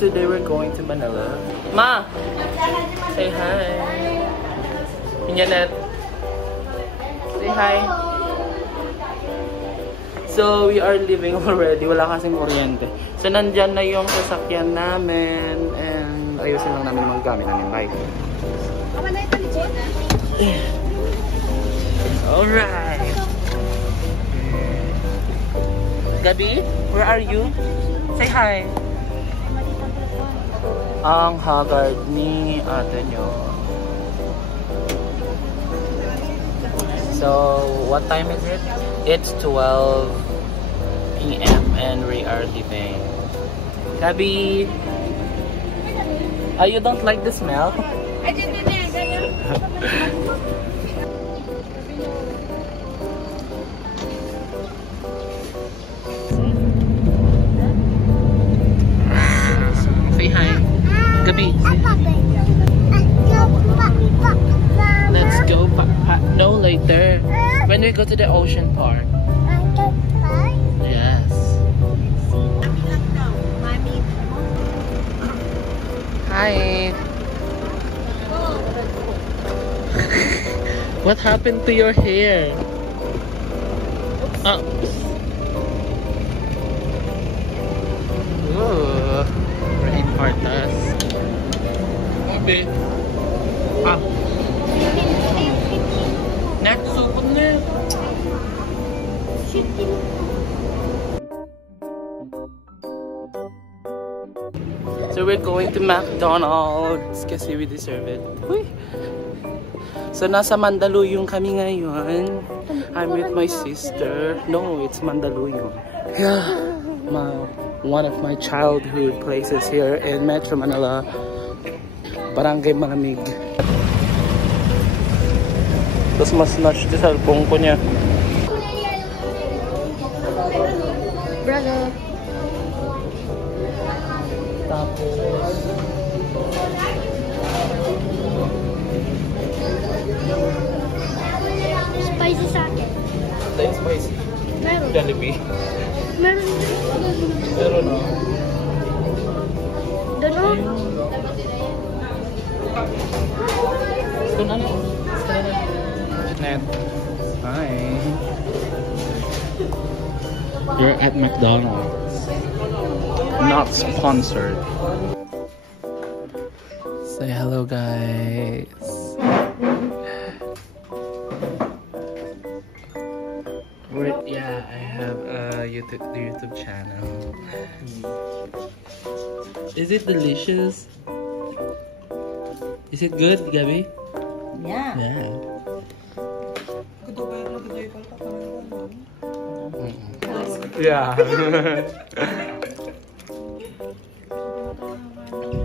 today we're going to Manila. Ma! Say hi! Minyanet! Say hi! So, we are leaving already. Wala kasing kuryente. So, nandyan na yung sasakyan namin. And ayusin lang namin yung gamit namin. Bye! Alright! Gabi, where are you? Say hi! Ang haggard ni ate nyo. So, what time is it? It's 12 p.m. and we are leaving. Gabi! You don't like the smell? Say hi. Gabi. Let's go. No, later. When we go to the ocean park. Yes. Hi. What happened to your hair? Oh. Ooh. Rain partas. Okay. Next, supot na. So we're going to McDonald's kasi we deserve it. Uy. So nasa Mandaluyong kami ngayon. I'm with my sister. No, it's Mandaluyong. Yeah. One of my childhood places here in Metro Manila. Barangay Malamig. Tapos mas snatch yung cellphone ko niya. Brother. Tapos Spicy sa akin. ito yung spicy. Meron. Jollibee. Meron. Meron na. Doon. Ito na. Net. Hi. We're at McDonald's. Not sponsored. Say hello, guys. Yeah, I have a YouTube channel. Is it delicious? Is it good, Gabi? Yeah. Yeah. Yeah.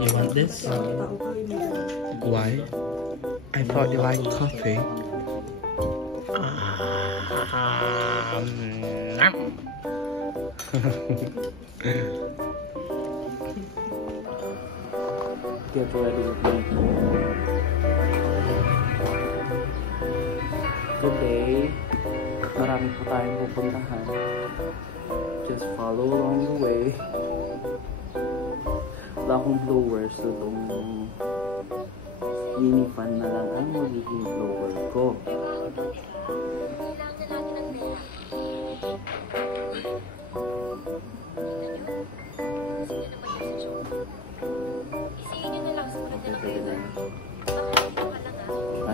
You want this? Why? I thought you liked coffee. Get ready with me. Good day. Marami po tayong pupuntahan. Just follow along the way. Wala akong blower, so itong mini fan na lang ang magiging blower ko.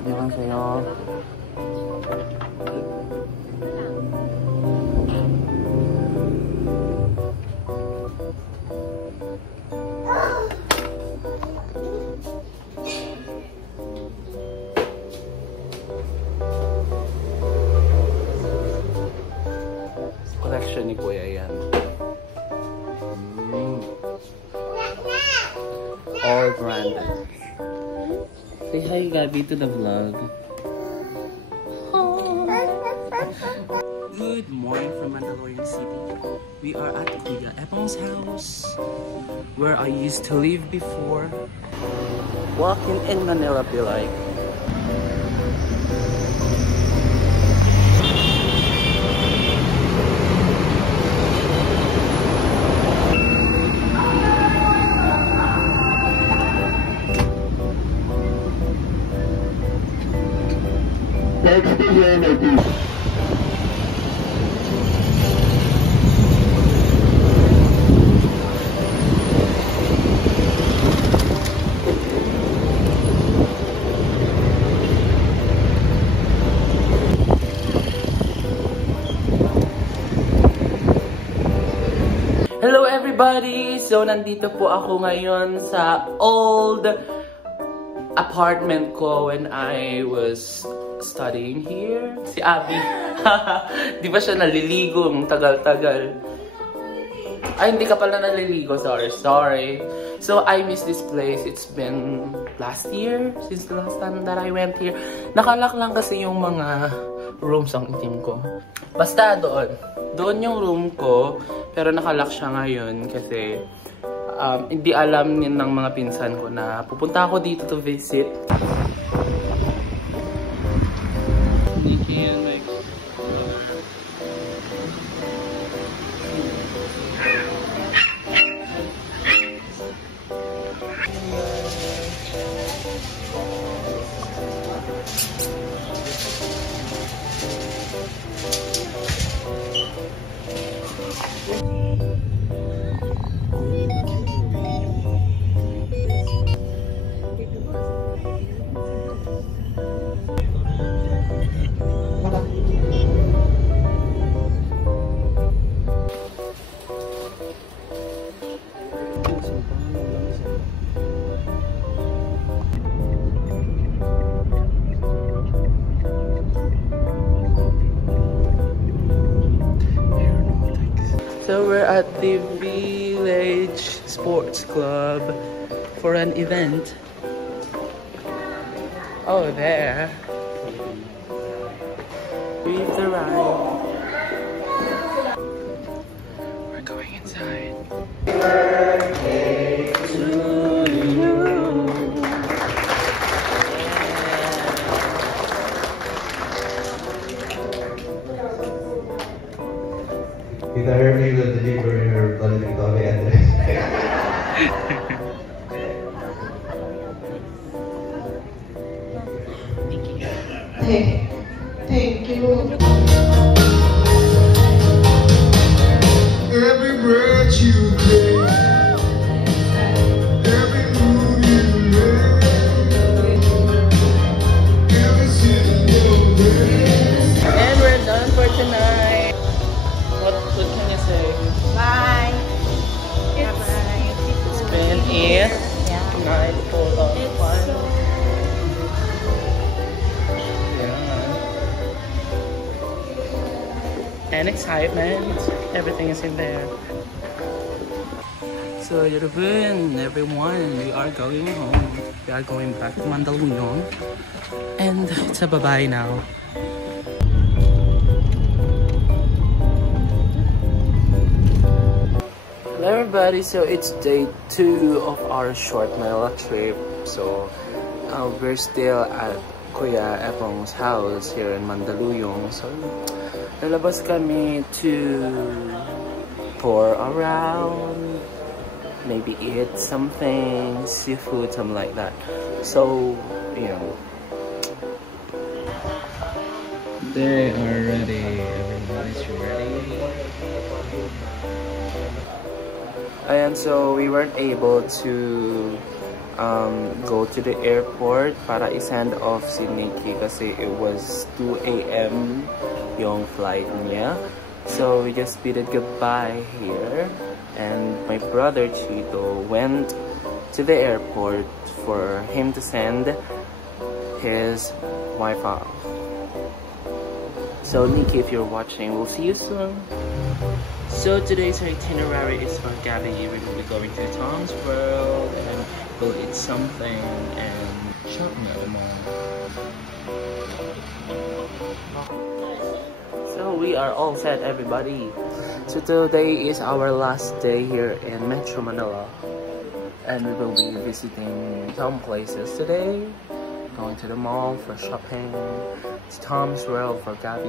안녕하세요. Collection ni Kuya yan. All branded. Say hi, Gabi, to the vlog. Good morning from Mandaluyong City. We are at Kuya Epong's house, where I used to live before. Walking in Manila be like. everybody! So, nandito po ako ngayon sa old apartment ko when I was studying here. Si Abby. Di ba siya naliligo? Tagal-tagal. Ay, hindi ka pala naliligo. Sorry. So, I miss this place. It's been last year since the last time that I went here. Nakalak lang kasi yung mga rooms ang team ko. Basta doon yung room ko, pero nakalak siya ngayon kasi hindi alam ng mga pinsan ko na pupunta ako dito to visit. Nikki and Mike. So we're at the Village Sports Club for an event. Oh, there. We've arrived. We're going inside. Birthday to you. Kita Hermie will deliver her blood Victoria address. Thank you. Every breath you take, every move you make, every single day. And we're done for tonight. What can you say? Bye. It's been a night full of fun. And excitement. Everything is in there. So, everyone, we are going home. We are going back to Mandaluyong. And it's a bye-bye now. Hello everybody, so it's day 2 of our short Manila trip. So, we're still at Kuya Epong's house here in Mandaluyong. So, lalabas kami to tour around, maybe eat something, seafood, something like that. So, you know. They are ready. Everybody's ready. And so we weren't able to go to the airport para i-send off si Nikki kasi it was 2 AM yung flight niya. So we just bid goodbye here, and my brother Chito went to the airport for him to send his wife off. So Nikki, if you're watching, we'll see you soon. So today's itinerary is for Gabby. We will be going to Tom's World and we'll eat something and shop at the mall. So we are all set, everybody. So today is our last day here in Metro Manila, and we will be visiting some places today. Going to the mall for shopping, it's Tom's World for Gabby,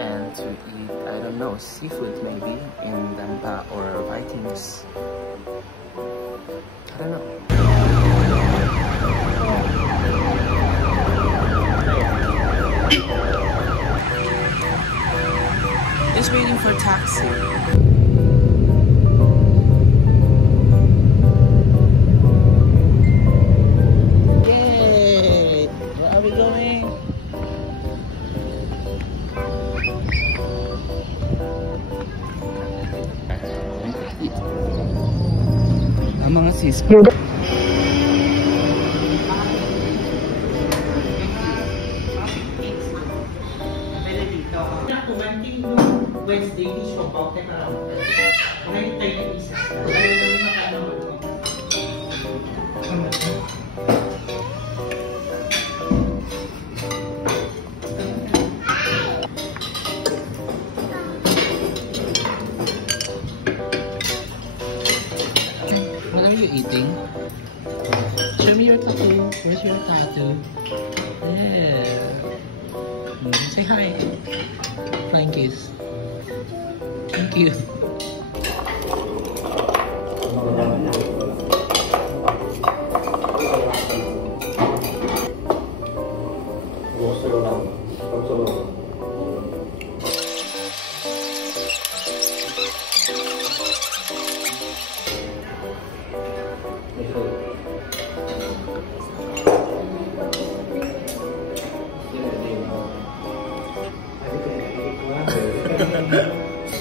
and to eat, I don't know, seafood maybe in Dampa or Vikings. I don't know. Just waiting for taxi. mga sister. Wednesday, di show out na lang. Ngayon tayo yung isa. Ngayon na yung nakalaman ko. What are you eating? Show me your tattoo. Where's your tattoo? Yeah. Say hi. Flying kiss. Thank you.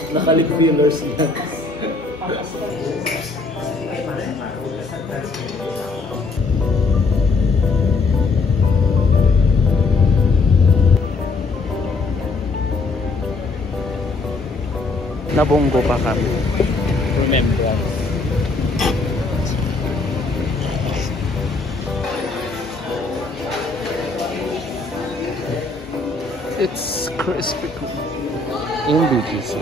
Nakalip fillers na. Nabunggo pa kami. Remembrance. It's crispy. Yung BTC.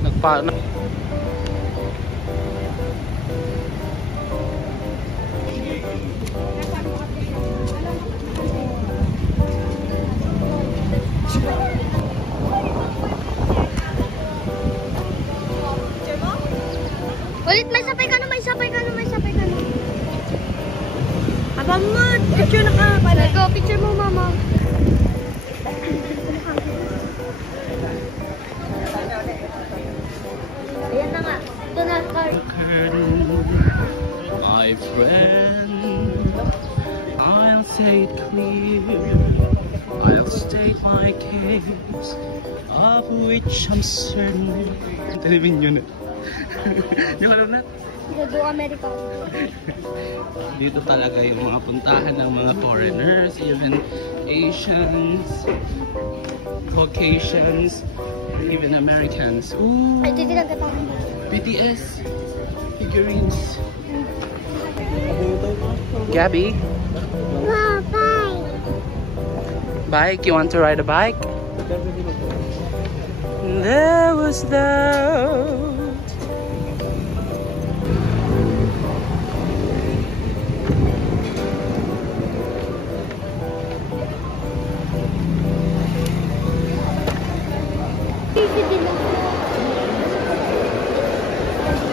Nagpa... Ulit, may sapay ka na, may sapay ka na, may sapay ka na. Abang mo, picture na ka. Go, picture mo, mama. Ayan na nga. Ito na, car. My friend, I'll say it clear. I'll state my case, of which I'm certain. Talibin yun eh. Yung alam na? Do America. Dito talaga yung mga puntahan ng mga foreigners, even Asians, Caucasians, even Americans. Ooh, Ay, titilang ka tayo. BTS figurines. Gabby, Wow, bye. bike? You want to ride a bike? There was doubt.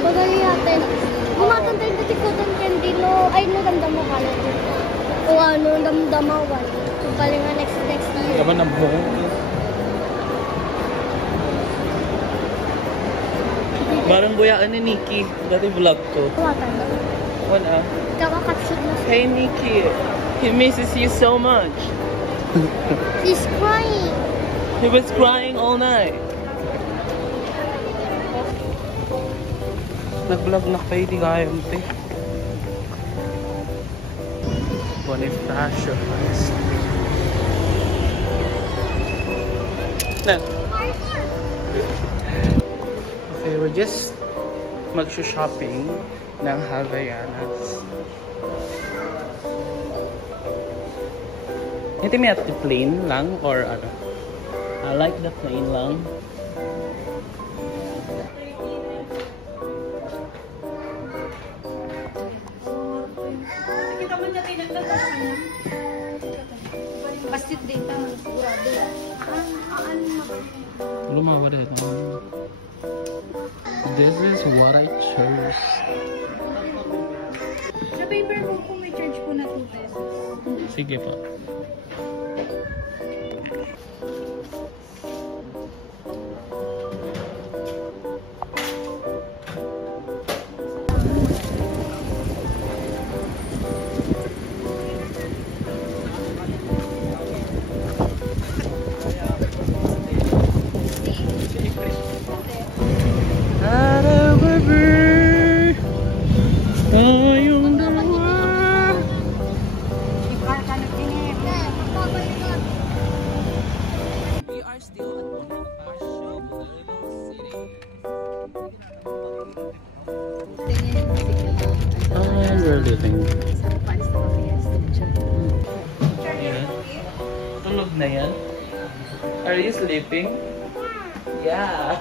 Bagali natin. Gumatanda yung tutikutan candy no. Ay, no, damdam mo ka na. O ano, damdamawan. Kung kalinga next year. Kaman ng buhok. Parang buyaan ni Nikki. Dati vlog ko. Kumatanda. Wala. Kakakapshoot na siya. Hey Nikki, he misses you so much. He's crying. He was crying all night. Nag-vlog na kayo, di kaya mo, te. Bonifacio Heights. Na. Okay, we're just mag-shopping ng Havaianas. Hindi mo the plain lang or ano? I like the plain lang. Basit dito. Sigurado. Lumawa rin. This is what I chose. Sa paper mo kung may charge po na 2 pesos. Sige pa. Oh, yung dalawa. We are still at Bonifacio, City. And we're leaving. Yeah. Tulog na yan? Are you sleeping? Yeah.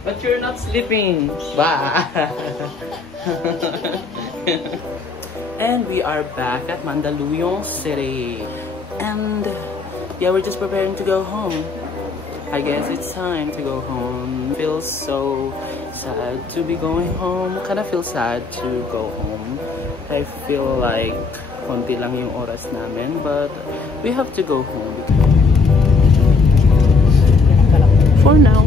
But you're not sleeping. Bah. And we are back at Mandaluyong City. And yeah, we're just preparing to go home. I guess it's time to go home. Feels so sad to be going home. Kinda feel sad to go home. I feel like konti lang yung oras namin, but we have to go home. For now.